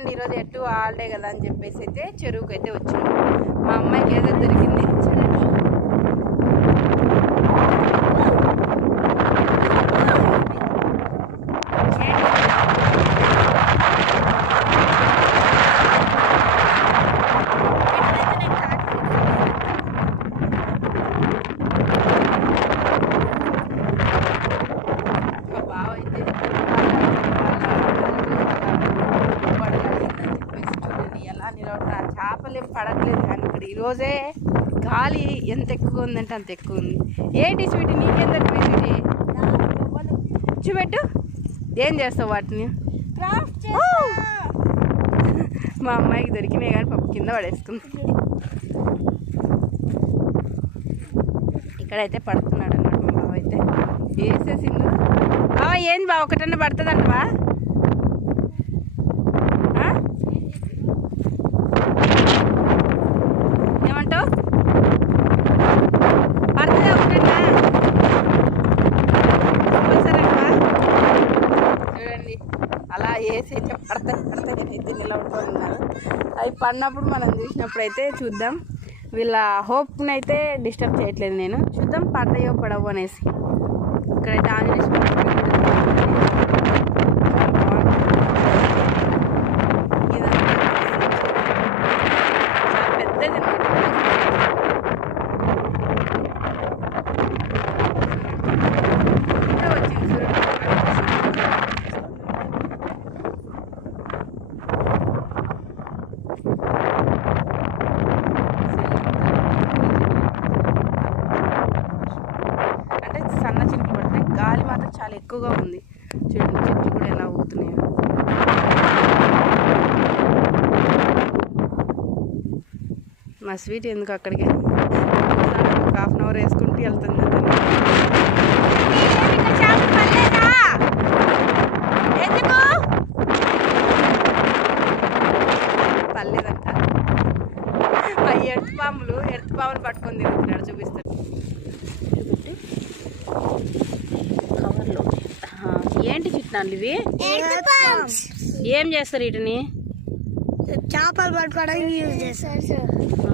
చూడండి ఈరోజు ఎటు హాలిడే కదా అని చెప్పేసి అయితే చెరువుకి అయితే వచ్చాము. మా అమ్మాయికి ఏదో దొరికింది చూడండి. చేపలు పడట్లేదు కానీ ఇక్కడ ఈరోజే గాలి ఎంత ఎక్కువ ఉందంటే అంత ఎక్కువ ఉంది. ఏంటి స్వీట్ నీకేం దొరికింది స్వీటీ? చూపెట్టు, ఏం చేస్తావు వాటిని? మా అమ్మాయికి దొరికినాయి కానీ పప్పు కింద పడేసుకుంది. ఇక్కడైతే పడుతున్నాడు అన్నమాట మా బావ అయితే వేసేసిండు. బావ ఏంది బావ ఒకటన్నా పడుతుంది అంటవా? ఏమంటావు? పడుతుందా ఒకటన్నా? కంపల్సరీవా? చూడండి అలా వేసి అయితే పడతాయి అయితే నిలబడుతున్నారు. అవి పడినప్పుడు మనం చూసినప్పుడు అయితే చూద్దాం. వీళ్ళ హోప్ని అయితే డిస్టర్బ్ చేయట్లేదు నేను. చూద్దాం పడతాయో పడవు అనేసి. ఇక్కడైతే ఆంజనేయ స్వామి పెద్దది అంటే సన్న చినుకులు పడుతున్నాయి. గాలి మాత్రం చాలా ఎక్కువగా ఉంది. చూడండి చెట్లు కూడా ఎలా ఊగుతున్నాయి. మా స్వీట్ ఎందుకు అక్కడికి ఒక హాఫ్ అన్ అవర్ వేసుకుంటూ వెళ్తుంది. పర్లేదంట. ఎర్త్ పాములు పట్టుకొని తిరుగుతున్నాడు. చూపిస్తాడు చూపెట్టి కవర్లో. ఏంటి చిట్నాలు ఇవి? ఏం చేస్తారు వీటిని? చేపలు పట్టుకోవడానికి యూజ్ చేస్తారు.